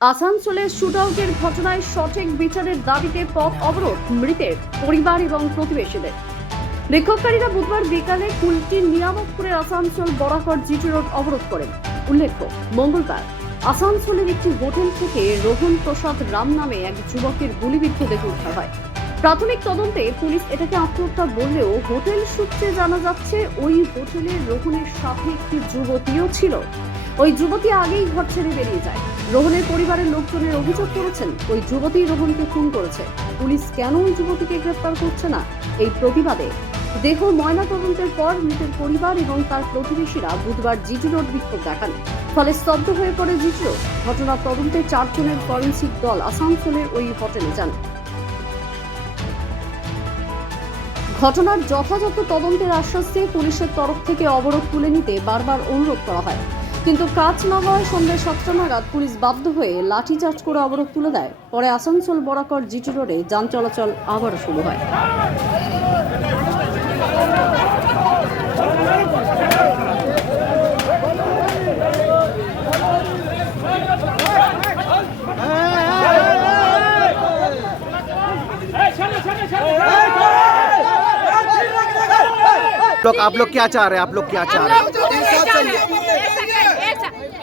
আসানসোলের শুটআউটের ঘটনায় সঠিক বিচারের দাবিতে পথ অবরোধ মৃতের পরিবার এবং প্রতিবেশীদের। বিক্ষোভকারীরা বুধবার বিকালে কুলটির নিয়ামকপুরের আসানসোল বরাকর জিটি রোড অবরোধ করেন। উল্লেখ্য, মঙ্গলবার আসানসোলের একটি হোটেল থেকে রোহন প্রসাদ রাম নামে এক যুবকের গুলিবিদ্ধ দেহ উদ্ধার হয়। প্রাথমিক তদন্তে পুলিশ এটাকে আত্মহত্যা বললেও হোটেল সূত্রে জানা যাচ্ছে ওই হোটেলে রোহনের সাথে একটি যুবতীও ছিল। ওই যুবতী আগেই ঘর ছেড়ে বেরিয়ে যায়। রোহনের পরিবারের লোকজনের অভিযোগ করেছেন ওই যুবতী রোহনকে খুন করেছে। পুলিশ কেন ওই যুবতীকে গ্রেফতার করছে না, এই প্রতিবাদে দেহ ময়না তদন্তের পর মৃতের পরিবার এবং তার প্রতিবেশীরা বুধবার জিটি রোড বিক্ষোভ দেখান। ফলে স্তব্ধ হয়ে পড়ে জিটি রোড। ঘটনার তদন্তে 4 জনের ফরেনসিক দল আসানসোলের ওই হোটেলে যান। ঘটনার যথাযথ তদন্তের আশ্বাস দিয়ে পুলিশের তরফ থেকে অবরোধ তুলে নিতে বারবার অনুরোধ করা হয়, কিন্তু কাজ না হওয়ায় সন্ধ্যা 7টা নাগাদ পুলিশ বাধ্য হয়ে লাঠিচার্জ করে অবরোধ তুলে দেয়। পরে আসানসোল বরাকর জিটি রোডে যান চলাচল আবারও শুরু হয়। आप लोग क्या चाह रहे हैं? आप लोग क्या चाह रहे हैं?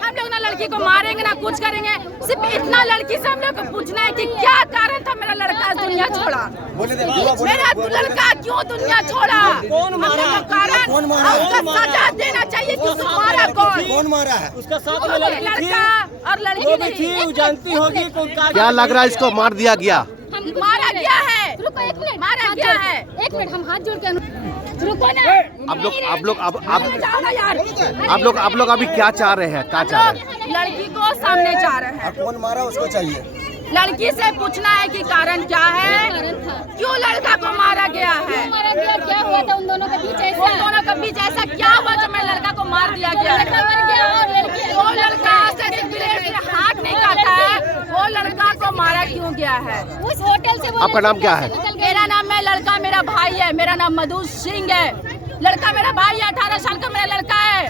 हम लोग ना लड़की को मारेंगे ना कुछ करेंगे, सिर्फ इतना लड़की से हम लोग को पूछना है कि क्या कारण था मेरा लड़का दुनिया छोड़ा। मेरा लड़का क्यों दुनिया छोड़ा? कौन मारा? कारण उसका सजा देना चाहिए कि उसको मारा कौन मारा है? उसका साथ में लड़का और लड़की थी, वो जानती होगी क्या लग रहा है इसको मार दिया गया? मारा गया है। रुको एक मिनट, मारा गया है। एक मिनट, हम हाथ जोड़ के रुको ना। आप लोग अभी क्या चाह रहे हैं? क्या चाह रहे हैं? लड़की को सामने जा रहे हैं। कौन मारा उसको चाहिए। लड़की से पूछना है कि कारण क्या है, क्यों लड़का को मारा गया है, मारा गया, क्या हुआ था उन दोनों के बीच ऐसा? उन दोनों के बीच ऐसा क्या हुआ जो मेरे लड़का को मार दिया गया है? लड़का मर गया और लड़की वो लड़का से ब्लेड से हाथ नहीं काटा है, वो लड़का को मारा क्यों गया है? उस होटल से वो आपका नाम क्या है? मेरा नाम है, लड़का मेरा भाई है, मेरा नाम मधु सिंह है। लड़का मेरा भाई है, 18 साल का मेरा लड़का है।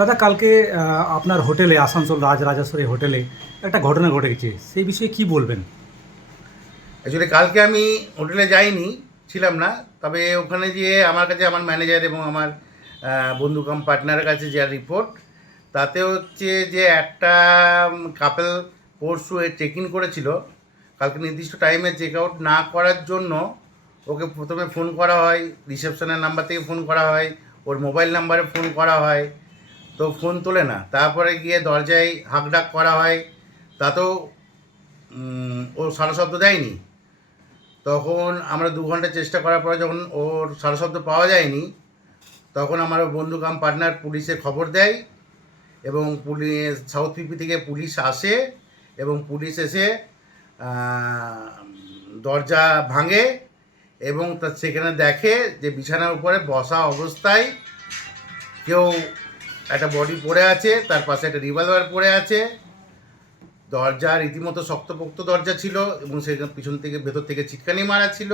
দাদা, কালকে আপনার হোটেলে আসানসোল রাজরাজেশ্বরী হোটেলে একটা ঘটনা ঘটে গেছে, সেই বিষয়ে কি বলবেন? অ্যাকচুয়ালি কালকে আমি হোটেলে যাইনি, ছিলাম না। তবে ওখানে গিয়ে আমার কাছে আমার ম্যানেজার এবং আমার বন্ধু কাম পার্টনারের কাছে যা রিপোর্ট, তাতে হচ্ছে যে একটা কাপেল পরশু চেক ইন করেছিল। কালকে নির্দিষ্ট টাইমে চেক আউট না করার জন্য ওকে প্রথমে ফোন করা হয়, রিসেপশনের নাম্বার থেকে ফোন করা হয়, ওর মোবাইল নাম্বারে ফোন করা হয়, তো ফোন তোলে না। তারপরে গিয়ে দরজায় হাঁকডাক করা হয়, তাতেও ও সারা শব্দ দেয়নি। তখন আমরা 2 ঘন্টা চেষ্টা করার পরে যখন ওর সারা শব্দ পাওয়া যায়নি, তখন আমার বন্ধু কাম পার্টনার পুলিশে খবর দেয় এবং পুলিশ সাউথ পিপি থেকে পুলিশ আসে এবং পুলিশ এসে দরজা ভাঙে এবং সেখানে দেখে যে বিছানার উপরে বসা অবস্থায় কেউ একটা বডি পড়ে আছে, তার পাশে একটা রিভলভার পড়ে আছে। দরজা রীতিমতো শক্তপোক্ত দরজা ছিল এবং সেখানে পিছন থেকে ভেতর থেকে চিৎকানি মারা ছিল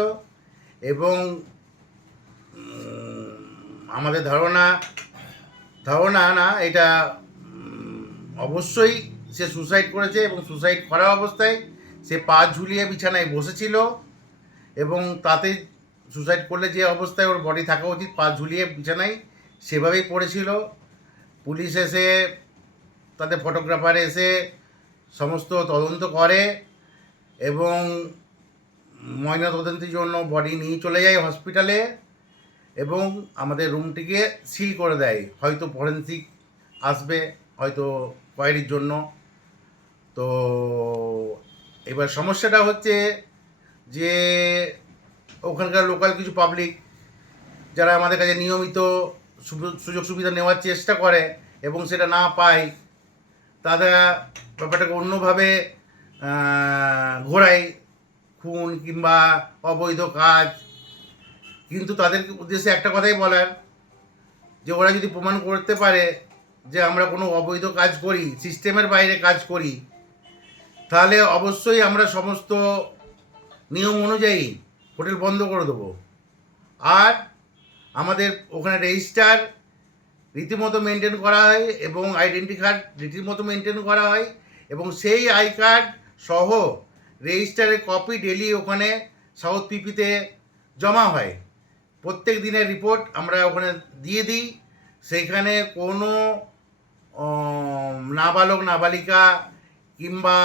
এবং আমাদের ধারণা না, এটা অবশ্যই সে সুসাইড করেছে এবং সুসাইড করা অবস্থায় সে পা ঝুলিয়ে বিছানায় বসেছিল এবং তাতে সুসাইড করলে যে অবস্থায় ওর বডি থাকা উচিত পা ঝুলিয়ে বিছানায় সেভাবেই পড়েছিল। পুলিশ এসে, তাদের ফটোগ্রাফার এসে সমস্ত তদন্ত করে এবং ময়না তদন্তের জন্য বডি নিয়ে চলে যায় হসপিটালে এবং আমাদের রুমটিকে সিল করে দেয়। হয়তো ফরেন্সিক আসবে, হয়তো কোয়ারির জন্য। তো এবার সমস্যাটা হচ্ছে যে ওখানকার লোকাল কিছু পাবলিক যারা আমাদের কাছে নিয়মিত সুযোগ সুবিধা নেওয়ার চেষ্টা করে এবং সেটা না পায়, তারা ব্যাপারটাকে অন্যভাবে ঘোরায়, খুন কিংবা অবৈধ কাজ। কিন্তু তাদের উদ্দেশ্যে একটা কথাই বলার, যে ওরা যদি প্রমাণ করতে পারে যে আমরা কোনো অবৈধ কাজ করি, সিস্টেমের বাইরে কাজ করি, তাহলে অবশ্যই আমরা সমস্ত নিয়ম অনুযায়ী হোটেল বন্ধ করে দেবো। আর আমাদের ওখানে রীতিমতো মেনটেন করা হয় এবং আইডেন্টি কার্ড রীতিমতো মেনটেন করা হয় এবং সেই আই কার্ড সহ রেজিস্টারের কপি ডেলি ওখানে সাউথ পিপিতে জমা হয়। প্রত্যেক দিনের রিপোর্ট আমরা ওখানে দিয়ে দিই। সেইখানে কোনো নাবালক নাবালিকা কিংবা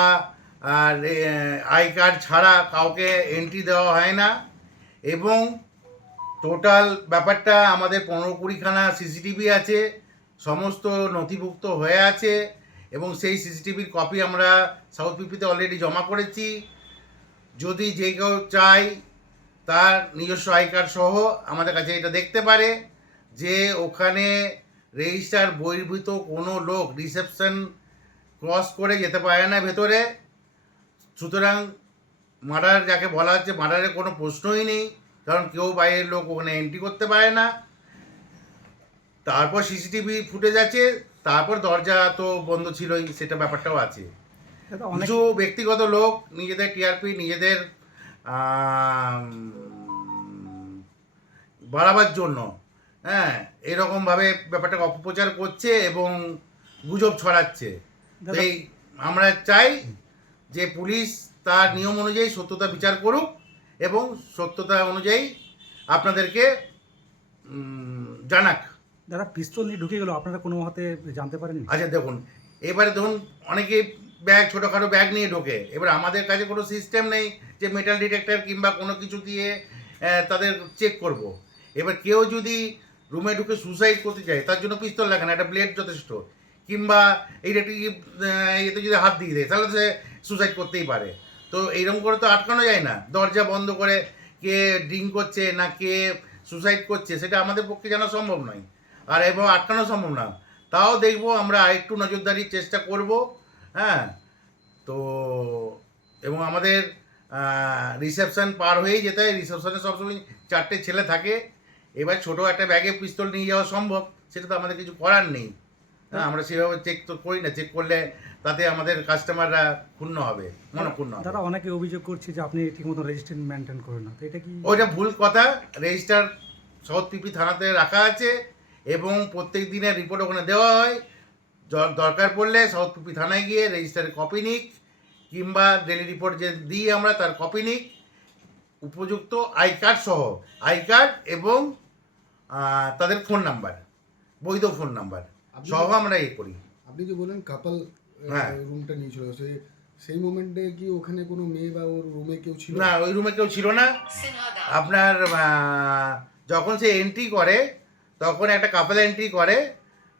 আই কার্ড ছাড়া কাউকে এন্ট্রি দেওয়া হয় না এবং টোটাল ব্যাপারটা আমাদের 15-20খানা সিসিটিভি আছে, সমস্ত নথিভুক্ত হয়ে আছে এবং সেই সিসিটিভির কপি আমরা সাউথ পিপিতে অলরেডি জমা করেছি। যদি যে কেউ চায় তার নিজস্ব আই কার্ড সহ আমাদের কাছে এটা দেখতে পারে যে ওখানে রেজিস্টার বহির্ভূত কোনো লোক রিসেপশন ক্রস করে যেতে পারে না ভেতরে। সুতরাং মার্ডার যাকে বলা হচ্ছে মার্ডারের কোনো প্রশ্নই নেই, কারণ কেউ বাইরের লোক ওখানে এন্ট্রি করতে পারে না। তারপর সিসিটিভি ফুটেজ আছে, তারপর দরজা তো বন্ধ ছিলই, সেটা ব্যাপারটাও আছে। কিছু ব্যক্তিগত লোক নিজেদের টিআরপি নিজেদের বাড়াবার জন্য এরকমভাবে ব্যাপারটাকে অপপ্রচার করছে এবং গুজব ছড়াচ্ছে। এই আমরা চাই যে পুলিশ তার নিয়ম অনুযায়ী সত্যতা বিচার করুক এবং সত্যতা অনুযায়ী আপনাদেরকে জানাক। দাদা পিস্তল নিয়ে ঢুকে গেল, আপনারা কোনো মতে জানতে পারেননি? আচ্ছা দেখুন, এবারে ধরুন অনেকে ব্যাগ ছোটোখাটো ব্যাগ নিয়ে ঢোকে, এবার আমাদের কাছে কোনো সিস্টেম নেই যে মেটাল ডিটেক্টর কিংবা কোনো কিছু দিয়ে তাদের চেক করব। এবার কেউ যদি রুমে ঢুকে সুসাইড করতে চায় তার জন্য পিস্তল লাগে না, একটা ব্লেড যথেষ্ট, কিংবা এইটা এতে যদি হাত দিয়ে দেয় তাহলে সে সুসাইড করতেই পারে। তো এইরকম করে তো আটকানো যায় না, দরজা বন্ধ করে কে ড্রিঙ্ক করছে না কে সুসাইড করছে সেটা আমাদের পক্ষে জানা সম্ভব নয়, আর এবং আটকানো সম্ভব না। তাও দেখব আমরা আরেকটু নজরদারির চেষ্টা করব। তো এবং আমাদের রিসেপশন পার হয়েই যেতে হয়, রিসেপশনে সবসময় 4টে ছেলে থাকে। এবার ছোটো একটা ব্যাগে পিস্তল নিয়ে যাওয়া সম্ভব, সেটা তো আমাদের কিছু করার নেই। আমরা সেভাবে চেক তো করি না, চেক করলে তাতে আমাদের কাস্টমাররা ক্ষুণ্ণ হবে, মনক্ষুণ্ণ হবে। দাদা অনেকে অভিযোগ করছে যে আপনি ঠিকমতো রেজিস্ট্রেশন মেনটেন করেন না, তো এটা কি? ওইটা ভুল কথা। রেজিস্টার সাউথ পিপি থানাতে রাখা আছে এবং প্রত্যেক দিনের রিপোর্ট ওখানে দেওয়া হয়। দরকার পড়লে সাউথ পিপি থানায় গিয়ে রেজিস্টারের কপি নিক কিংবা ডেলি রিপোর্ট যে দিই আমরা তার কপি নিক, উপযুক্ত আই কার্ড সহ, আই কার্ড এবং তাদের ফোন নাম্বার, বৈধ ফোন নাম্বার সহ আমরা করি। আপনি যে বলেন কাপল রুমটা নিয়েছিল, সেই মোমেন্টে কি ওখানে কোনো মেয়ে বা ওর রুমে কেউ ছিল না? ওই রুমে কেউ ছিল না। আপনার যখন সে এন্ট্রি করে তখন একটা কাপল এন্ট্রি করে,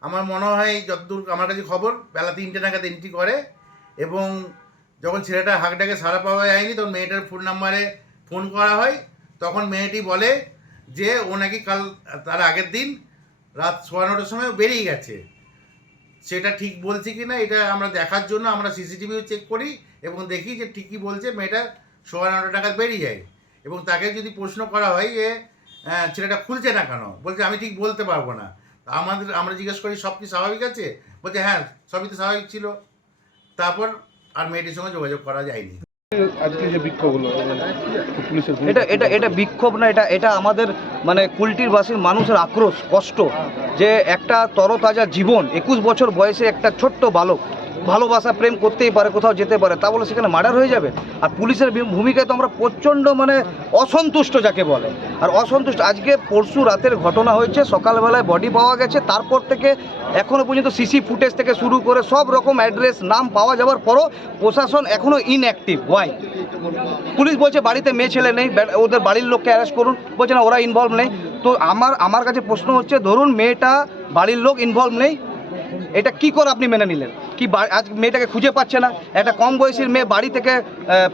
আমার মনে হয় যতদূর আমার কাছে খবর বেলা 3টে নাগাদ এন্ট্রি করে এবং যখন ছেলেটা হাঁকডাকে সারা পাওয়া যায়নি তখন মেয়েটার ফোন নাম্বারে ফোন করা হয়। তখন মেয়েটি বলে যে ও নাকি কাল তার আগের দিন রাত 9:15টার সময় বেরিয়ে গেছে। সেটা ঠিক বলছে কি না এটা আমরা দেখার জন্য আমরা সিসিটিভিও চেক করি এবং দেখি যে ঠিকই বলছে, মেয়েটা 9:15 নাগাদ বেরিয়ে যায়। এবং তাকে যদি প্রশ্ন করা হয় যে ছেলেটা খুলছে না কেন, বলছে আমি ঠিক বলতে পারবো না। আমরা জিজ্ঞেস করি সব কি স্বাভাবিক আছে, বলছে হ্যাঁ সবই তো স্বাভাবিক ছিল। তারপর আর মেয়েটির সঙ্গে যোগাযোগ করা যায়নি। আজকে যে বিক্ষোভ হলো পুলিশের, এটা বিক্ষোভ না, এটা আমাদের মানে কুলটিরবাসীর মানুষের আক্রোশ, কষ্ট যে একটা তরতাজা জীবন, 21 বছর বয়সে একটা ছোট্ট বালক ভালোবাসা প্রেম করতেই পারে, কোথাও যেতে পারে, তা বলে সেখানে মার্ডার হয়ে যাবে। আর পুলিশের ভূমিকায় তো আমরা প্রচণ্ড মানে অসন্তুষ্ট যাকে বলে, আর অসন্তুষ্ট। আজকে পরশু রাতের ঘটনা হয়েছে, সকালবেলায় বডি পাওয়া গেছে, তারপর থেকে এখনও পর্যন্ত সিসি ফুটেজ থেকে শুরু করে সব রকম অ্যাড্রেস নাম পাওয়া যাওয়ার পরও প্রশাসন এখনও ইনঅ্যাক্টিভ। ওয়াই? পুলিশ বলছে বাড়িতে মেয়ে ছেলে নেই, ওদের বাড়ির লোককে অ্যারেস্ট করুন, বলছে না ওরা ইনভলভ নেই। তো আমার কাছে প্রশ্ন হচ্ছে, ধরুন মেয়েটা বাড়ির লোক ইনভলভ নেই, এটা কি করে আপনি মেনে নিলেন? কি আজ মেয়েটাকে খুঁজে পাচ্ছে না, একটা কম বয়সীর মেয়ে বাড়ি থেকে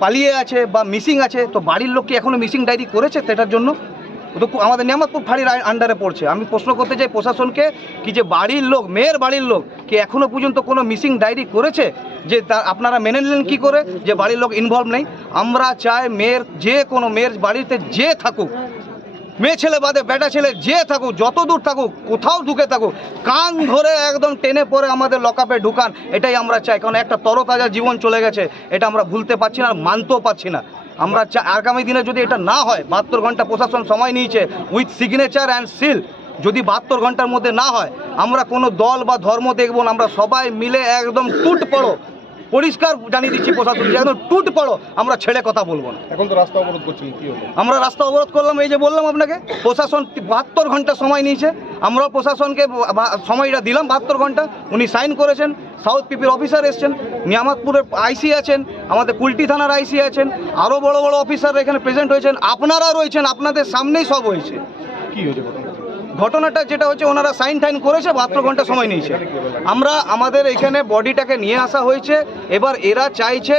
পালিয়ে আছে বা মিসিং আছে, তো বাড়ির লোক কি এখনও মিসিং ডায়েরি করেছে? সেটার জন্য তো আমাদের নিয়ামতপুর ফাঁড়ির আন্ডারে পড়ছে। আমি প্রশ্ন করতে চাই প্রশাসনকে কি যে বাড়ির লোক, মেয়ের বাড়ির লোক কি এখনও পর্যন্ত কোনো মিসিং ডায়েরি করেছে? যে আপনারা মেনে নিলেন কি করে যে বাড়ির লোক ইনভলভ নেই? আমরা চাই মেয়ের, যে কোনো মেয়ের বাড়িতে যে থাকুক, মেয়ে ছেলে বাদে বেটা ছেলে যে থাকুক, যত দূর থাকুক, কোথাও ঢুকে থাকুক, কান ধরে একদম টেনে পরে আমাদের লকআপে ঢুকান, এটাই আমরা চাই। কারণ একটা তরতাজা জীবন চলে গেছে, এটা আমরা ভুলতে পারছি না আর মানতেও পারছি না। আমরা আগামী দিনে যদি এটা না হয়, 72 ঘন্টা প্রশাসন সময় নিয়েছে, উইথ সিগনেচার অ্যান্ড সিল যদি 72 ঘন্টার মধ্যে না হয় আমরা কোনো দল বা ধর্ম দেখব না, আমরা সবাই মিলে একদম টুট পড়ো, পরিষ্কার জানিয়ে দিচ্ছি প্রশাসন যে একদম টুট পড়ো, আমরা ছেড়ে কথা বলবো না। এখন তো রাস্তা অবরোধ করছেন, কি হলো? আমরা রাস্তা অবরোধ করলাম, এই যে বললাম আপনাকে, প্রশাসন 72 ঘন্টা সময় নিয়েছে, আমরা প্রশাসনকে সময়টা দিলাম 72 ঘন্টা, উনি সাইন করেছেন, সাউথ পিপির অফিসার এসছেন, নিয়ামতপুরের আইসি আছেন, আমাদের কুলটি থানার আইসি আছেন, আরও বড় বড় অফিসাররা এখানে প্রেজেন্ট হয়েছেন, আপনারা রয়েছেন, আপনাদের সামনেই সব হয়েছে। কি হয়েছে ঘটনাটা যেটা হচ্ছে ওনারা সাইন টাইন করেছে, 72 ঘন্টা সময় নিয়েছে। আমরা আমাদের এখানে বডিটাকে নিয়ে আসা হয়েছে, এবার এরা চাইছে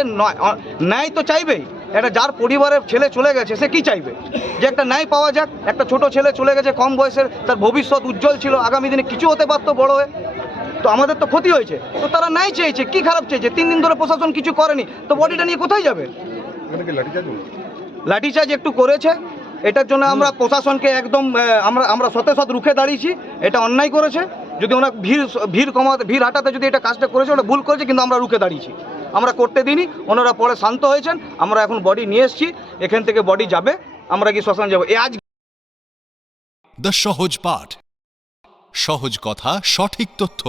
ন্যায় তো চাইবেই, এটা যার পরিবারের ছেলে চলে গেছে সে কি চাইবে, যে একটা ন্যায় পাওয়া যাক। একটা ছোট ছেলে চলে গেছে কম বয়সের, তার ভবিষ্যৎ উজ্জ্বল ছিল, আগামী দিনে কিছু হতে পারতো বড় হয়ে, তো আমাদের তো ক্ষতি হয়েছে, তো তারা ন্যায় চেয়েছে, কি খারাপ চেয়েছে? 3 দিন ধরে প্রশাসন কিছু করেনি, তো বডিটা নিয়ে কোথায় যাবে? লাঠিচার্জ একটু করেছে, এটার জন্য আমরা প্রশাসনকে একদম আমরা সতেশত রুখে দাঁড়িয়েছি, এটা অন্যায় করেছে। যদি ওনার ভিড় হাঁটাতে যদি এটা কাজটা করেছে ওটা ভুল করেছে, কিন্তু আমরা রুখে দাঁড়িয়েছি, আমরা করতে দিইনি। ওনারা পরে শান্ত হয়েছেন, আমরা এখন বডি নিয়ে এসেছি, এখান থেকে বডি যাবে, আমরা কি শ্মশান যাবো। আজ দ্য সহজ পাঠ, সহজ কথা, সঠিক তথ্য।